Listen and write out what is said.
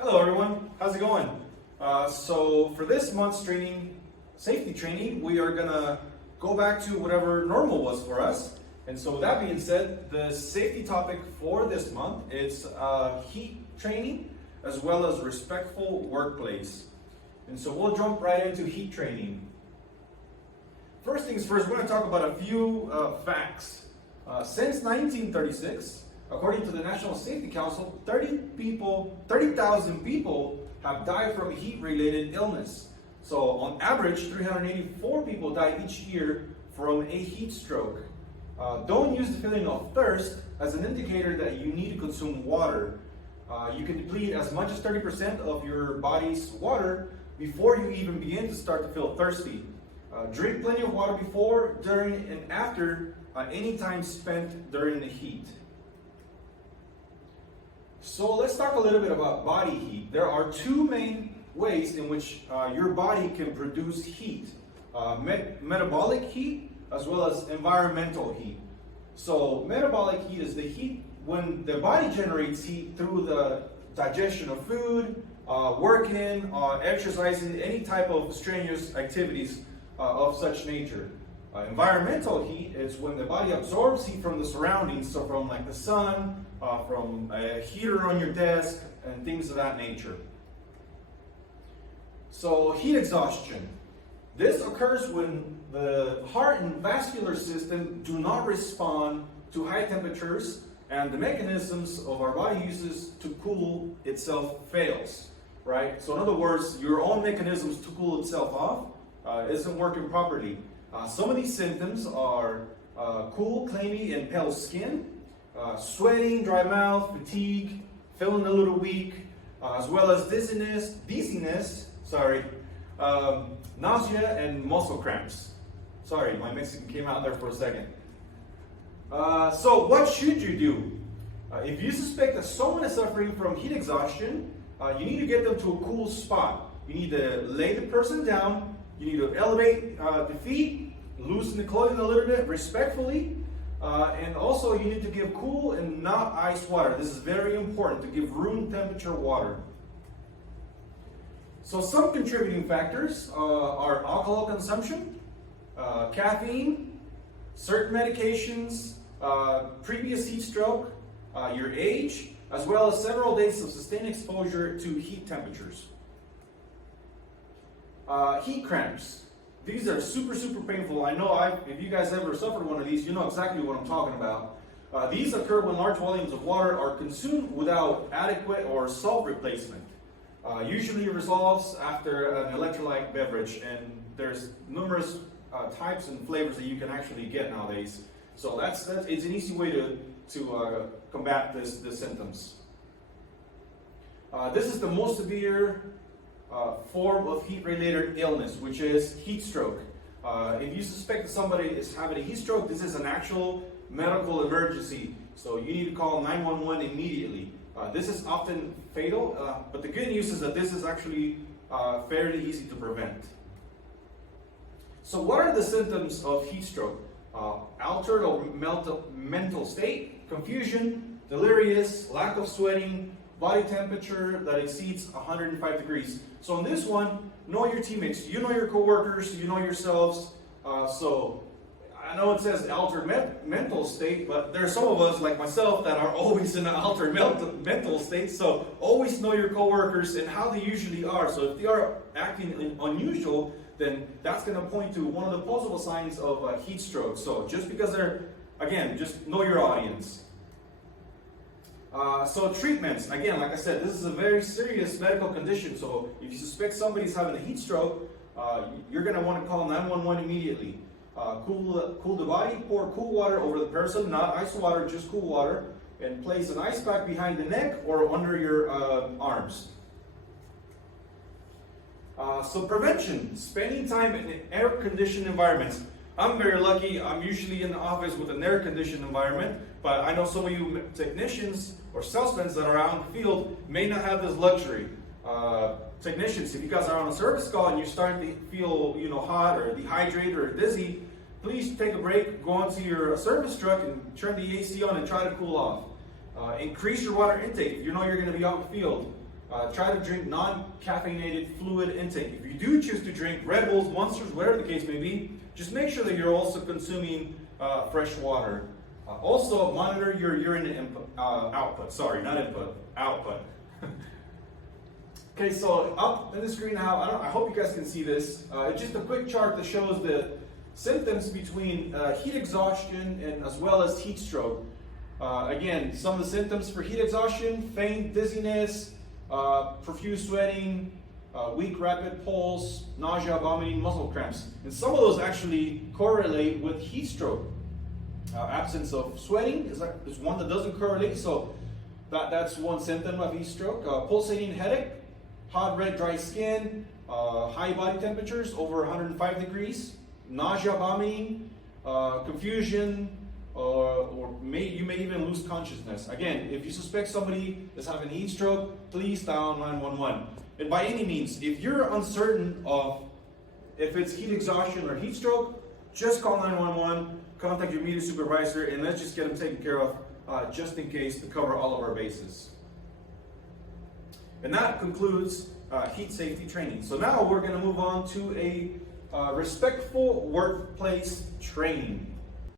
Hello everyone, how's it going? So for this month's safety training, we are gonna go back to whatever normal was for us. And so with that being said, the safety topic for this month is heat training as well as respectful workplace. And so we'll jump right into heat training. First things first, we're gonna talk about a few facts. Since 1936, according to the National Safety Council, 30,000 people have died from heat-related illness. So on average, 384 people die each year from a heat stroke. Don't use the feeling of thirst as an indicator that you need to consume water. You can deplete as much as 30% of your body's water before you even begin to start to feel thirsty. Drink plenty of water before, during, and after any time spent during the heat. So let's talk a little bit about body heat. There are two main ways in which your body can produce heat. Metabolic heat as well as environmental heat. So metabolic heat is the heat when the body generates heat through the digestion of food, working, exercising, any type of strenuous activities of such nature. Environmental heat is when the body absorbs heat from the surroundings, so from like the sun, from a heater on your desk, and things of that nature. So heat exhaustion. This occurs when the heart and vascular system do not respond to high temperatures and the mechanisms of our body uses to cool itself fails, right? So in other words, your own mechanisms to cool itself off isn't working properly. Some of these symptoms are cool, clammy, and pale skin, sweating, dry mouth, fatigue, feeling a little weak, as well as dizziness, nausea, and muscle cramps. Sorry, my Mexican came out there for a second. So what should you do? If you suspect that someone is suffering from heat exhaustion, you need to get them to a cool spot. You need to lay the person down. You need to elevate the feet, loosen the clothing a little bit respectfully, and also you need to give cool and not ice water. This is very important, to give room temperature water. So some contributing factors are alcohol consumption, caffeine, certain medications, previous heat stroke, your age, as well as several days of sustained exposure to heat temperatures. Heat cramps. These are super painful. I know if you guys ever suffered one of these, you know exactly what I'm talking about. These occur when large volumes of water are consumed without adequate or salt replacement. Usually resolves after an electrolyte beverage, and there's numerous types and flavors that you can actually get nowadays. So it's an easy way to combat the symptoms. This is the most severe form of heat-related illness, which is heat stroke. If you suspect that somebody is having a heat stroke, this is an actual medical emergency, so you need to call 911 immediately. This is often fatal, but the good news is that this is actually fairly easy to prevent. So what are the symptoms of heat stroke? Altered or mental state, confusion, delirious, lack of sweating, body temperature that exceeds 105 degrees. So in this one, know your teammates, you know your coworkers, you know yourselves. So I know it says altered mental state, but there are some of us, like myself, that are always in an altered mental state. So always know your coworkers and how they usually are. So if they are acting unusual, then that's going to point to one of the possible signs of heat stroke. So just because just know your audience. So treatments, again, like I said, this is a very serious medical condition. So if you suspect somebody's having a heat stroke, you're going to want to call 911 immediately. Cool the body, pour cool water over the person, not ice water, just cool water, and place an ice pack behind the neck or under your arms. So prevention, spending time in air-conditioned environments. I'm very lucky. I'm usually in the office with an air-conditioned environment, but I know some of you technicians or salesmen that are out in the field may not have this luxury. Technicians, if you guys are on a service call and you're starting to feel, hot or dehydrated or dizzy, please take a break, go onto your service truck and turn the AC on and try to cool off. Increase your water intake. If you know you're going to be out in the field, Try to drink non-caffeinated fluid intake. If you do choose to drink Red Bulls, Monsters, whatever the case may be, just make sure that you're also consuming fresh water. Also, monitor your urine output. Sorry, not input, output. Okay, so up in the screen now, I hope you guys can see this. It's just a quick chart that shows the symptoms between heat exhaustion and as well as heat stroke. Again, some of the symptoms for heat exhaustion: faint, dizziness, profuse sweating, weak rapid pulse, nausea, vomiting, muscle cramps. And some of those actually correlate with heat stroke. Absence of sweating is one that doesn't correlate, so that's one symptom of heat stroke. Pulsating headache, hot, red, dry skin, high body temperatures over 105 degrees, nausea, vomiting, confusion, or you may even lose consciousness. Again, if you suspect somebody is having heat stroke, please dial 911. And by any means, if you're uncertain of if it's heat exhaustion or heat stroke, just call 911, contact your immediate supervisor, and let's just get them taken care of just in case to cover all of our bases. And that concludes heat safety training. So now we're going to move on to a respectful workplace training.